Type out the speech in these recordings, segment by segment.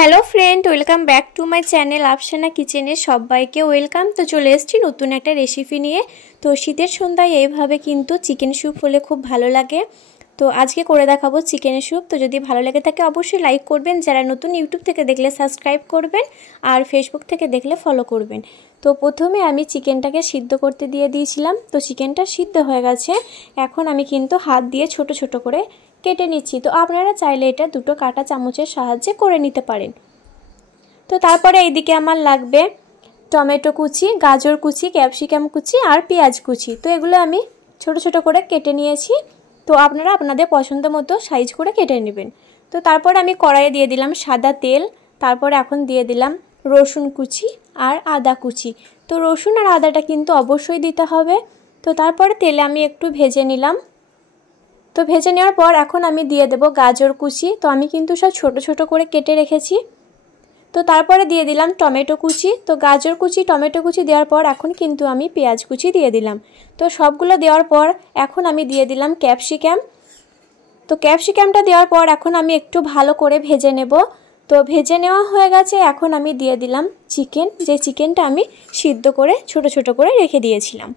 Hello friend, welcome back to my channel Afsana কিচেনে সবাইকে welcome. তো চলে এসেছি নতুন একটা রেসিপি নিয়ে। তো শীতের সন্ধ্যায় এইভাবে কিন্তু চিকেন স্যুপ হলে খুব ভালো লাগে। তো আজকে করে দেখাবো চিকেনের স্যুপ। তো যদি ভালো লেগে থাকে অবশ্যই লাইক করবেন, যারা নতুন ইউটিউব থেকে দেখলে সাবস্ক্রাইব করবেন আর ফেসবুক থেকে দেখলে ফলো করবেন। তো প্রথমে আমি চিকেনটাকে সিদ্ধ করতে দিয়ে দিয়েছিলাম। তো চিকেনটা সিদ্ধ হয়ে গেছে, এখন আমি কিন্তু হাত দিয়ে ছোট ছোট করে কেটে নিচ্ছি। তো আপনারা চাইলে এটা দুটো কাঁটা চামচের সাহায্যে করে নিতে পারেন। তো তারপরে এইদিকে আমার লাগবে টমেটো কুচি, গাজর কুচি, ক্যাপসিকাম কুচি আর পেঁয়াজ কুচি। তো এগুলো আমি ছোট ছোট করে কেটে নিয়েছি। তো আপনারা আপনাদের পছন্দ মতো সাইজ করে কেটে নেবেন। তো তারপর আমি কড়াইয়ে দিয়ে দিলাম সাদা তেল। তারপর এখন দিয়ে দিলাম রসুন কুচি আর আদা কুচি। তো রসুন আর আদাটা কিন্তু অবশ্যই দিতে হবে। তো তারপরে তেলে আমি একটু ভেজে নিলাম। তো ভেজে নেওয়ার পর এখন আমি দিয়ে দেব গাজর কুচি। তো আমি কিন্তু সব ছোট ছোট করে কেটে রেখেছি। তো তারপরে দিয়ে দিলাম টমেটো কুচি। তো গাজর কুচি, টমেটো কুচি দেওয়ার পর এখন কিন্তু আমি পেঁয়াজ কুচি দিয়ে দিলাম। তো সবগুলো দেওয়ার পর এখন আমি দিয়ে দিলাম ক্যাপসিকাম। তো ক্যাপসিকামটা দেওয়ার পর এখন আমি একটু ভালো করে ভেজে নেব। তো ভেজে নেওয়া হয়ে গেছে, এখন আমি দিয়ে দিলাম চিকেন, যে চিকেনটা আমি সিদ্ধ করে ছোট ছোট করে রেখে দিয়েছিলাম।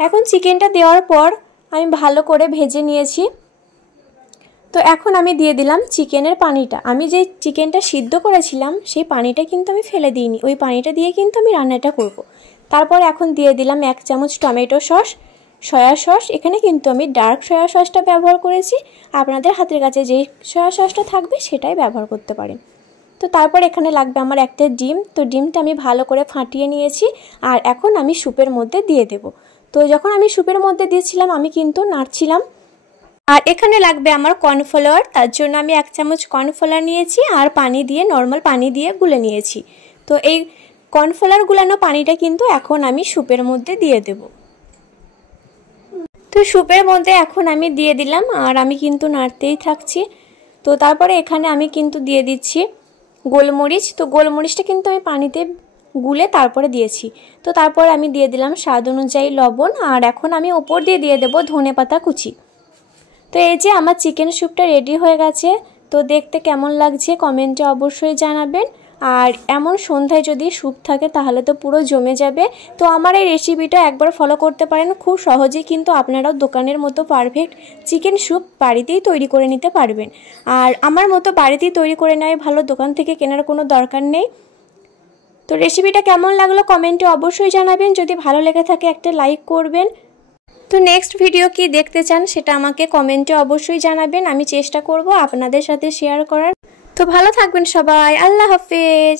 এখন চিকেনটা দেওয়ার পর আমি ভালো করে ভেজে নিয়েছি। তো এখন আমি দিয়ে দিলাম চিকেনের পানিটা। আমি যে চিকেনটা সিদ্ধ করেছিলাম সেই পানিটা কিন্তু আমি ফেলে দিইনি, ওই পানিটা দিয়ে কিন্তু আমি রান্নাটা করব। তারপর এখন দিয়ে দিলাম 1 চামচ টমেটো সস, সয়া সস। এখানে কিন্তু আমি ডার্ক সয়া সসটা ব্যবহার করেছি, আপনাদের হাতের কাছে যেই সয়া সসটা থাকবে সেটাই ব্যবহার করতে পারেন। তো তারপর এখানে লাগবে আমার একটা ডিম। তো ডিমটা আমি ভালো করে ফাটিয়ে নিয়েছি আর এখন আমি স্যুপের মধ্যে দিয়ে দেব। তো যখন আমি স্যুপের মধ্যে দিয়েছিলাম আমি কিন্তু নাড়ছিলাম। আর এখানে লাগবে আমার কর্নফ্লাওয়ার, তার জন্য আমি 1 চামচ কর্নফ্লাওয়ার নিয়েছি আর পানি দিয়ে, নর্মাল পানি দিয়ে গুলে নিয়েছি। তো এই কর্নফ্লাওয়ার গুলানো পানিটা কিন্তু এখন আমি স্যুপের মধ্যে দিয়ে দেব। তো স্যুপের মধ্যে এখন আমি দিয়ে দিলাম আর আমি কিন্তু নাড়তেই থাকছি। তো তারপরে এখানে আমি কিন্তু দিয়ে দিচ্ছি গোলমরিচ। তো গোলমরিচটা কিন্তু আমি পানিতে গুলে তারপরে দিয়েছি। তো তারপর আমি দিয়ে দিলাম স্বাদ অনুযায়ী লবণ আর এখন আমি ওপর দিয়ে দেব ধনেপাতা কুচি। তো এই যে আমার চিকেন স্যুপটা রেডি হয়ে গেছে। তো দেখতে কেমন লাগছে কমেন্টে অবশ্যই জানাবেন। আর এমন সন্ধ্যায় যদি স্যুপ থাকে তাহলে তো পুরো জমে যাবে। তো আমার এই রেসিপিটা একবার ফলো করতে পারেন, খুব সহজেই কিন্তু আপনারাও দোকানের মতো পারফেক্ট চিকেন স্যুপ বাড়িতেই তৈরি করে নিতে পারবেন। আর আমার মতো বাড়িতেই তৈরি করে নেয় ভালো, দোকান থেকে কেনার কোনো দরকার নেই। তো রেসিপিটা কেমন লাগলো কমেন্টে অবশ্যই জানাবেন, যদি ভালো লেগে থাকে একটা লাইক করবেন। তো নেক্সট ভিডিও কি দেখতে চান সেটা আমাকে কমেন্টে অবশ্যই জানাবেন, আমি চেষ্টা করব আপনাদের সাথে শেয়ার করার। তো ভালো থাকবেন সবাই, আল্লাহ হাফেজ।